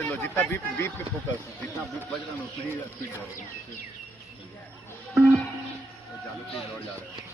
से low, जितना बीप बीप पे focus, जितना बीप बज रहा है उतना ही स्पीड जाओ, ज्यादा तेज और जा रहा है।